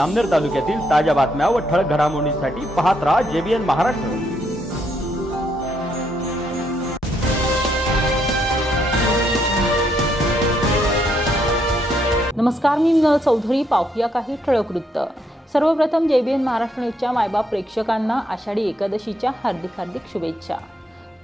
अमनेर तालुक्यातील ताज्या बातम्या व ठळक घडामोडींसाठी पाहत राहा जेबीएन महाराष्ट्र. नमस्कार मी मिनल चौधरी. पाहूया काही ठळक वृत्त. सर्वप्रथम जेबीएन महाराष्ट्र न्यूजच्या मायबाप प्रेक्षकांना आषाढी एकादशीच्या हार्दिक हार्दिक शुभेच्छा.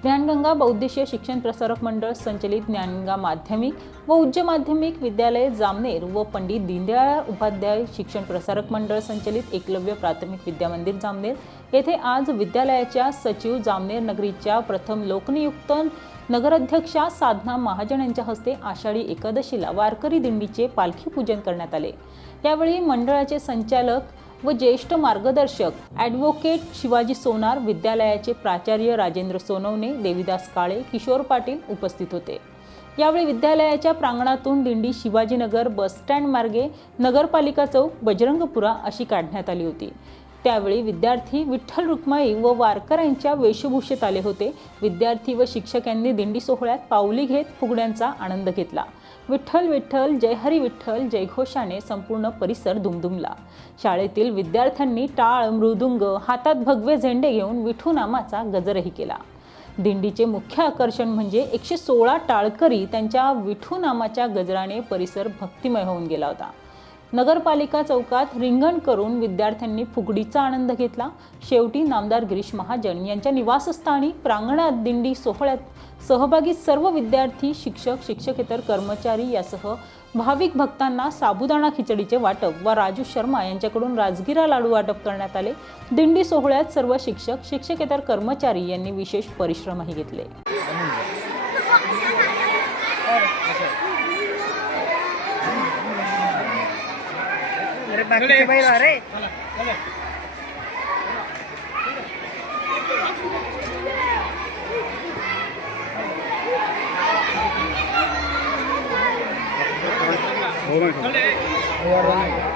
ज्ञानगंगा बौद्धिशीय शिक्षण प्रसारक मंडळ संचलित ज्ञानगंगा माध्यमिक व उच्च माध्यमिक विद्यालय जामनेर व पंडित दीनदयाळ उपाध्याय शिक्षण प्रसारक मंडळ संचलित एकलव्य प्राथमिक विद्यामंदिर जामनेर. येथे आज विद्यालयाच्या सचिव जामनेर नगरीच्या प्रथम लोकनियुक्त नगराध्यक्षा साधना महाजन यांच्या हस्ते आषाढी एकादशीला वारकरी दिंडीचे पालखी पूजन करण्यात आले. यावेळी मंडळाचे संचालक व ज्येष्ठ मार्गदर्शक ॲडव्होकेट शिवाजी सोनार विद्यालयाचे प्राचार्य राजेंद्र सोनवणे देविदास काळे किशोर पाटील उपस्थित होते. यावेळी विद्यालयाच्या प्रांगणातून दिंडी शिवाजीनगर बसस्टँड मार्गे नगरपालिका चौक बजरंगपुरा अशी काढण्यात आली होती. त्यावेळी विद्यार्थी विठ्ठल रुक्माई व वारकऱ्यांच्या वेशभूषेत आले होते. विद्यार्थी व शिक्षकांनी दिंडी सोहळ्यात पावली घेत फुगड्यांचा आनंद घेतला. विठ्ठल विठ्ठल जय हरी विठ्ठल जयघोषाने संपूर्ण परिसर दुमदुमला. शाळेतील विद्यार्थ्यांनी टाळ मृदुंग हातात भगवे झेंडे घेऊन विठू नामाचा गजरही केला. दिंडीचे मुख्य आकर्षण म्हणजे एकशे सोळा टाळकरी त्यांच्या विठू नामाच्या गजराने परिसर भक्तिमय होऊन गेला होता. नगरपालिका चौकात रिंगण करून विद्यार्थ्यांनी फुगडीचा आनंद घेतला. शेवटी नामदार गिरीश महाजन यांच्या निवासस्थानी प्रांगणात दिंडी सोहळ्यात सहभागी सर्व विद्यार्थी शिक्षक शिक्षकेतर कर्मचारी यासह भाविक भक्तांना साबुदाणा खिचडीचे वाटप व राजू शर्मा यांच्याकडून राजगिरा लाडू वाटप करण्यात आले. दिंडी सोहळ्यात सर्व शिक्षक शिक्षकेतर कर्मचारी यांनी विशेष परिश्रमही घेतले. अरे बाकीचे बैल अरे हो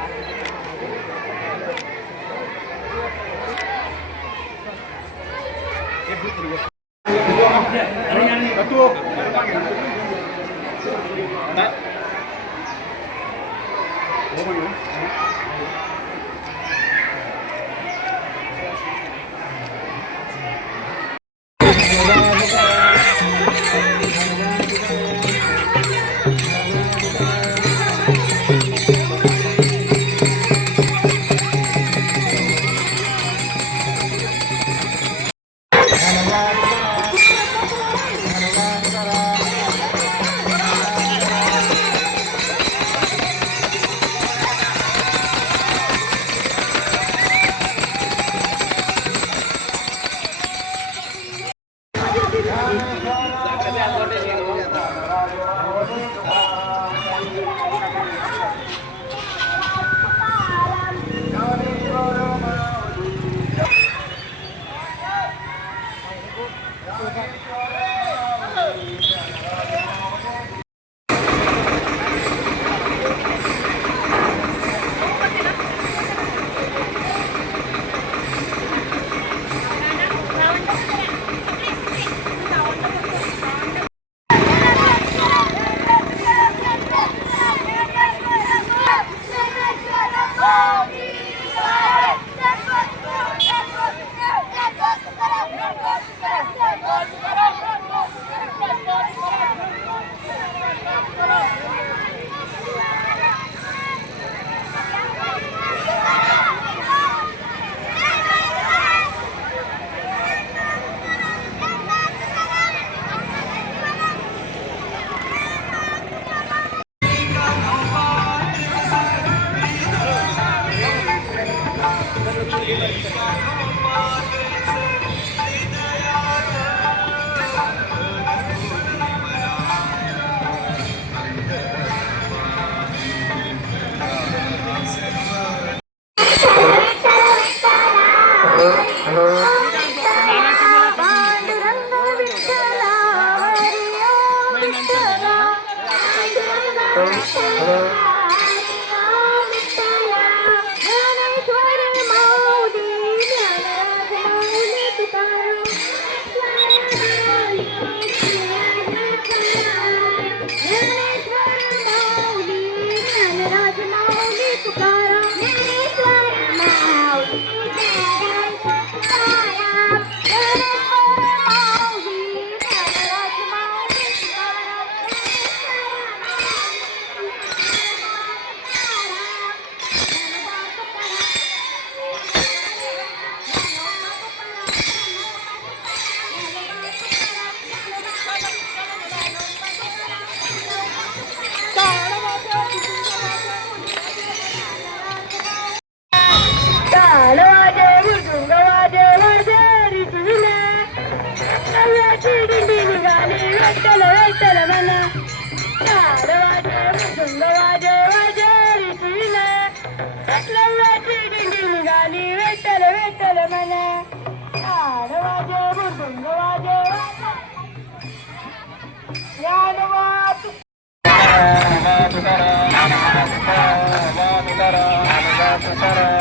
तू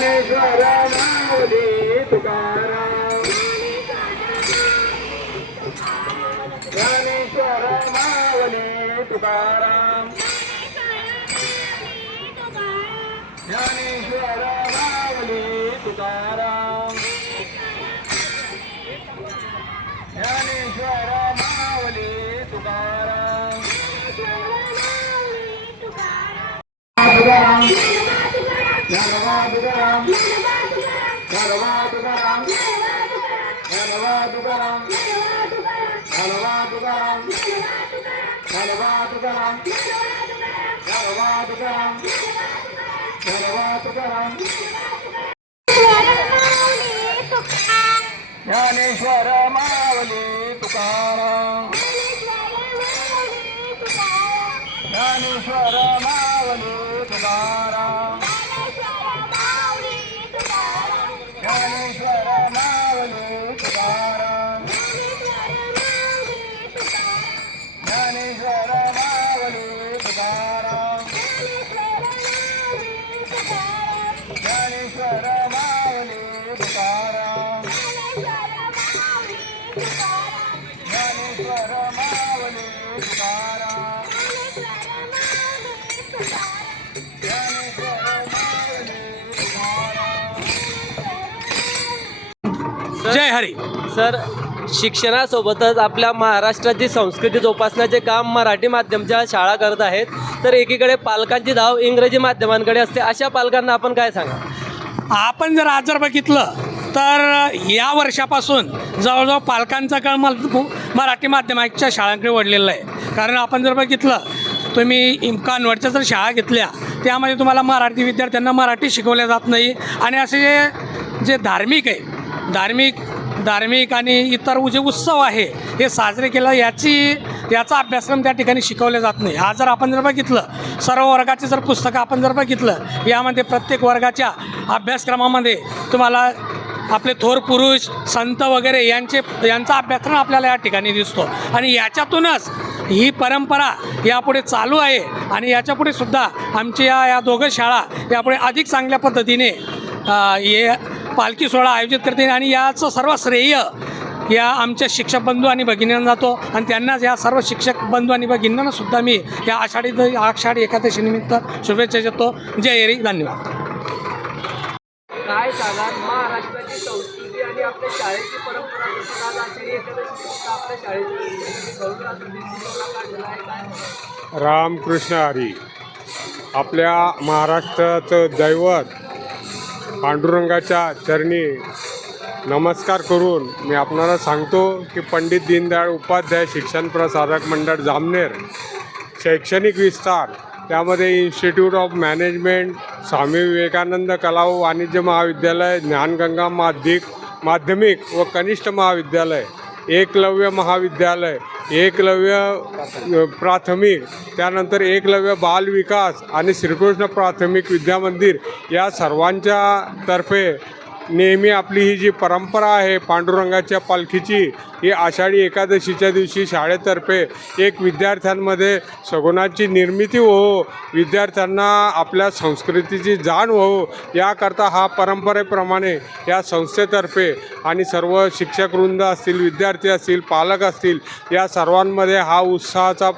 ज्ञानेश्वर माऊली तुकाराम ज्ञानेश्वर माऊली तुकाराम ज्ञानेश्वर माऊली तुकाराम ज्ञानेश्वर ज्ञानवा तुकाराम ज्ञानवा तुकाराम जय हरी. सर शिक्षणासोबतच आपल्या महाराष्ट्राची संस्कृती जोपासण्याचे काम मराठी माध्यमच्या शाळा करत आहेत. तर एकीकडे पालकांची धाव इंग्रजी माध्यमांकडे असते. अशा पालकांना आपण काय सांगा? आपण जर आज जर बघितलं तर या वर्षापासून जवळजवळ पालकांचा कळ मल- मराठी माध्यमाच्या शाळांकडे वळलेला आहे. कारण आपण जर बघितलं तुम्ही इम्कानवरच्या जर शाळा घेतल्या त्यामध्ये तुम्हाला मराठी विद्यार्थ्यांना मराठी शिकवल्या जात नाही. आणि असे जे जे धार्मिक आहे धार्मिक धार्मिक आणि इतर जे उत्सव आहे हे साजरे केलं याची याचा अभ्यासक्रम त्या ठिकाणी शिकवले जात नाही. आज जर आपण जर बघितलं सर्व वर्गाचे जर पुस्तकं आपण जर बघितलं यामध्ये प्रत्येक वर्गाच्या अभ्यासक्रमामध्ये तुम्हाला आपले थोर पुरुष संत वगैरे यांचे यांचा अभ्यासक्रम आपल्याला या ठिकाणी दिसतो. आणि याच्यातूनच ही परंपरा यापुढे चालू आहे आणि याच्यापुढे सुद्धा आमच्या या या दोघं शाळा यापुढे अधिक चांगल्या पद्धतीने ये हे पालखी सोहळा आयोजित करते आणि याचं सर्व श्रेय या आमच्या शिक्षक बंधू आणि भगिनींना जातो. आणि त्यांनाच या सर्व शिक्षक बंधू आणि भगिनींना सुद्धा मी या आषाढी आषाढी एकादशी निमित्त शुभेच्छा देतो. जय हरी धन्यवाद. काय सांगाल? महाराष्ट्राची संस्कृती आणि आपल्या शाळेची परंपरा रामकृष्ण हरी. आपल्या महाराष्ट्राचं दैवत पांडुरंगाच्या चरणी नमस्कार करून मी आपणाला सांगतो की पंडित दीनदयाळ उपाध्याय शिक्षण प्रसारक मंडळ जामनेर शैक्षणिक विस्तार त्यामध्ये institute of management Swami Vivekanand कला व वाणिज्य महाविद्यालय ज्ञानगंगा माध्यमिक माध्यमिक व कनिष्ठ महाविद्यालय. एकलव्य महाविद्यालय एकलव्य प्राथमिक त्यानंतर एकलव्य बाल विकास आणि श्रीकृष्ण प्राथमिक विद्यामंदिर या सर्वांच्या तर्फे नेहमी आपली ही जी परंपरा आहे पांडुरंगाच्या पालखीची ही आषाढी एकादशीच्या दिवशी शाळेतर्फे एक विद्यार्थ्यांमध्ये सगुणाची निर्मिती हो विद्यार्थ्यांना आपल्या संस्कृतीची जाण हो याकरता हा परंपरेप्रमाणे या संस्थेतर्फे आणि सर्व शिक्षकवृंद असतील विद्यार्थी असतील पालक असतील या सर्वांमध्ये हा उत्साहाचा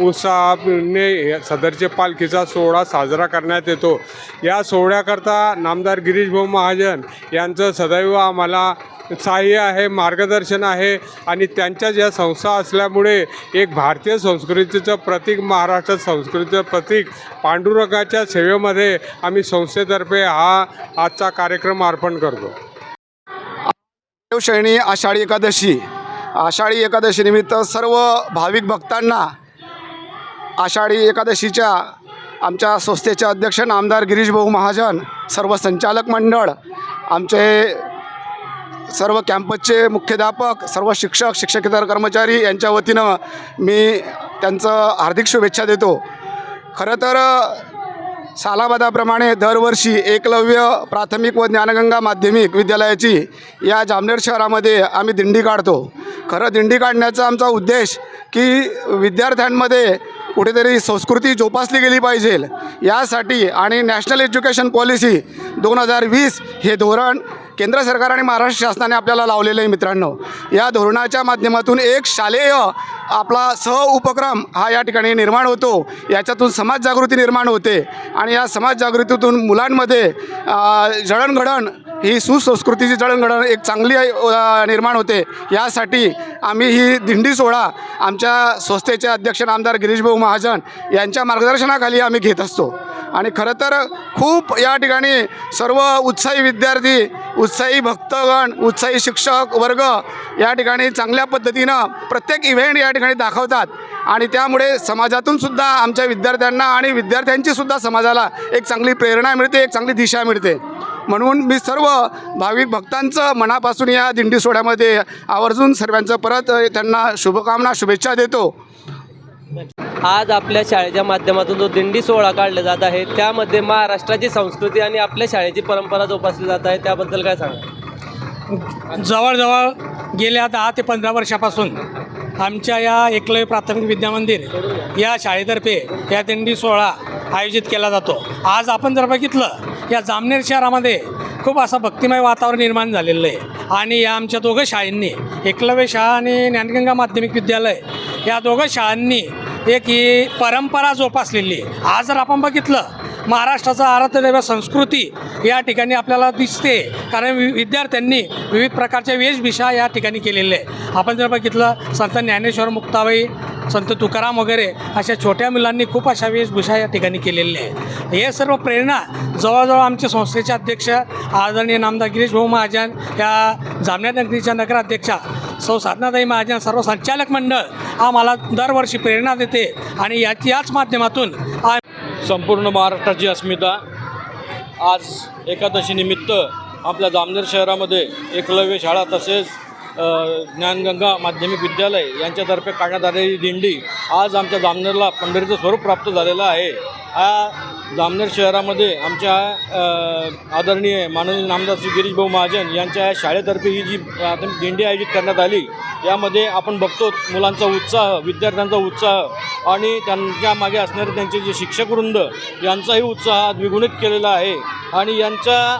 उत्साहाने सदरचे पालखीचा सोहळा साजरा करण्यात येतो. या सोहळ्याकरता नामदार गिरीश भाऊ महाजन यांचं सदैव आम्हाला सहाय्य आहे मार्गदर्शन आहे आणि त्यांच्या ज्या संस्था असल्यामुळे एक भारतीय संस्कृतीचं प्रतीक महाराष्ट्र संस्कृतीचं प्रतीक पांडुरंगाच्या सेवेमध्ये आम्ही संस्थेतर्फे हा आजचा कार्यक्रम अर्पण करतो. देवशयनी आषाढी एकादशी. आषाढी एकादशीनिमित्त सर्व भाविक भक्तांना आषाढी एकादशीच्या आमच्या संस्थेचे अध्यक्ष आमदार गिरीश भाऊ महाजन सर्व संचालक मंडळ आमचे सर्व कॅम्पसचे मुख्याध्यापक सर्व शिक्षक शिक्षकेतर कर्मचारी यांच्या वतीनं मी त्यांचं हार्दिक शुभेच्छा देतो. खरं तर सालाबादाप्रमाणे दरवर्षी एकलव्य प्राथमिक व ज्ञानगंगा माध्यमिक विद्यालयाची या जामनेर शहरामध्ये आम्ही दिंडी काढतो. खरं दिंडी काढण्याचा आमचा उद्देश की विद्यार्थ्यांमध्ये कुठेतरी संस्कृती जोपासली गेली पाहिजे. यासाठी आणि नॅशनल एज्युकेशन पॉलिसी दोन हजार वीस हे धोरण केंद्र सरकार आणि महाराष्ट्र शासनाने आपल्याला लावलेलं आहे मित्रांनो. या धोरणाच्या माध्यमातून एक शालेय आपला सह उपक्रम हा या ठिकाणी निर्माण होतो. याच्यातून समाज जागृती निर्माण होते. आणि या समाज जागृतीतून मुलांमध्ये जडणघडण ही सुसंस्कृतीची जळणघडण एक चांगली निर्माण होते. यासाठी आम्ही ही दिंडी सोहळा आमच्या संस्थेचे अध्यक्ष आमदार गिरीशभाऊ महाजन यांच्या मार्गदर्शनाखाली आम्ही घेत असतो. आणि खरं तर खूप या ठिकाणी सर्व उत्साही विद्यार्थी उत्साही भक्तगण उत्साही शिक्षक वर्ग या ठिकाणी चांगल्या पद्धतीनं प्रत्येक इव्हेंट या ठिकाणी दाखवतात. आणि त्यामुळे समाजातून सुद्धा आमच्या विद्यार्थ्यांना आणि विद्यार्थ्यांची सुद्धा समाजाला एक चांगली प्रेरणा मिळते एक चांगली दिशा मिळते. म्हणून मी सर्व भाविक भक्तांचं मनापासून या दिंडी सोहळ्यामध्ये आवर्जून सर्वांचं परत त्यांना शुभकामना शुभेच्छा देतो. आज आपल्या शाळेच्या माध्यमातून जो दिंडी सोहळा काढला जात आहे त्यामध्ये महाराष्ट्राची संस्कृती आणि आपल्या शाळेची परंपरा जोपासली जात आहे त्याबद्दल काय सांगा जवळजवळ गेल्या दहा ते पंधरा वर्षापासून आमच्या या एकलव्य प्राथमिक विद्यामंदिर या शाळेतर्फे या दिंडी सोहळा आयोजित केला जातो. आज आपण जर बघितलं या जामनेर शहरामध्ये खूप असं भक्तिमय वातावरण निर्माण झालेलं आहे. आणि या आमच्या दोघं शाळांनी एकलव्य शाळा आणि ज्ञानगंगा माध्यमिक विद्यालय या दोघं शाळांनी एक ही परंपरा जोपासलेली आज जर आपण बघितलं महाराष्ट्राचा आराध्यदैव संस्कृती या ठिकाणी आपल्याला दिसते. कारण वि विद्यार्थ्यांनी विविध प्रकारच्या वेशभूषा या ठिकाणी केलेल्या आहे आपण जर बघितलं संत ज्ञानेश्वर मुक्ताबाई संत तुकाराम वगैरे अशा छोट्या मुलांनी खूप अशा वेशभूषा या ठिकाणी केलेल्या आहे हे सर्व प्रेरणा जवळजवळ आमचे संस्थेचे अध्यक्ष आदरणीय नामदार गिरीश भाऊ महाजन या जामनेर नगरीच्या नगराध्यक्षा सौ साधनाताई महाजन सर्व संचालक मंडळ आम्हाला दरवर्षी प्रेरणा देते आणि याची याच माध्यमातून आ संपूर्ण महाराष्ट्राची अस्मिता. आज एकादशीनिमित्त आपल्या जामनेर शहरामध्ये एकलव्य शाळा तसेच ज्ञानगंगा माध्यमिक विद्यालय यांच्यातर्फे काढण्यात आलेली दिंडी आज आमच्या जामनेरला पंढरीचं स्वरूप प्राप्त झालेलं आहे. हा जामनेर शहरामध्ये आमच्या आदरणीय माननीय नामदार श्री महाजन यांच्या शाळेतर्फे ही जी प्राथमिक दिंडी आयोजित करण्यात आली यामध्ये आपण बघतो मुलांचा उत्साह विद्यार्थ्यांचा उत्साह आणि त्यांच्या मागे असणारे त्यांचे जे शिक्षकवृंद यांचाही उत्साह द्विगुणित केलेला आहे. आणि यांच्या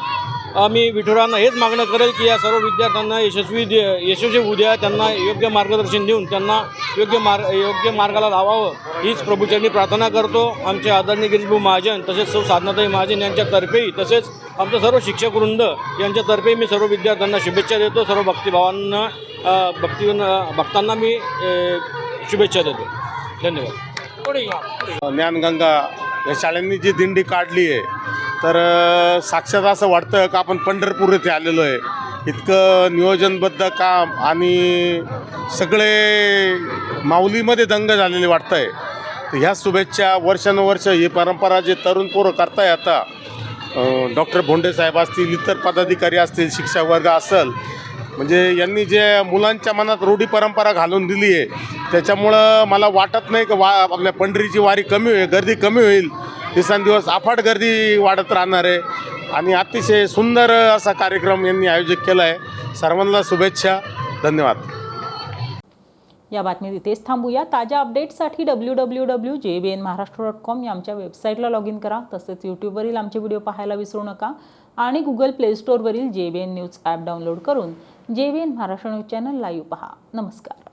मी विठुरांना हेच मागणं करेल की या सर्व विद्यार्थ्यांना यशस्वी दे यशस्वी उद्या त्यांना योग्य मार्गदर्शन देऊन त्यांना योग्य मार्ग योग्य मार्गाला लावावं हीच प्रभूचरणी प्रार्थना करतो. आमचे आदरणीय गिरीशभाऊ महाजन तसेच सौ साधनाताई महाजन यांच्यातर्फेही तसेच आमचं सर्व शिक्षकवृंद यांच्यातर्फे मी सर्व विद्यार्थ्यांना शुभेच्छा देतो. सर्व भक्तिभावांना भक्ती भक्तांना मी शुभेच्छा देतो. धन्यवाद. ज्ञानगंगा या शाळांनी जी दिंडी काढली आहे तर साक्षात असं वाटतं का आपण पंढरपूर येथे आलेलो आहे? इतकं नियोजनबद्ध काम आणि सगळे माऊलीमध्ये दंग झालेले वाटतं आहे तर ह्या शुभेच्छा वर्षानुवर्ष ही परंपरा जे तरुण पोरं करताय आता डॉक्टर भोंडे साहेब असतील इतर पदाधिकारी असतील शिक्षक वर्ग असेल म्हणजे यांनी जे मुलांच्या मनात रूढी परंपरा घालून दिली आहे त्याच्यामुळं मला वाटत नाही की वा आपल्या पंढरीची वारी कमी होईल गर्दी कमी होईल. दिवसांदिवस अफाट गर्दी वाढत राहणार आहे. आणि अतिशय सुंदर असा कार्यक्रम यांनी आयोजित केला आहे सर्वांना शुभेच्छा. धन्यवाद. या बातमीत इथेच थांबूया. ताज्या अपडेट्ससाठी W W W J B N Maharashtra dot com या आमच्या वेबसाईटला लॉग इन करा. तसेच यूट्यूबवरील आमचे व्हिडिओ पाहायला विसरू नका. आणि Google play स्टोअरवरील J B N news app download करून J B N Maharashtra news channel live पहा. नमस्कार.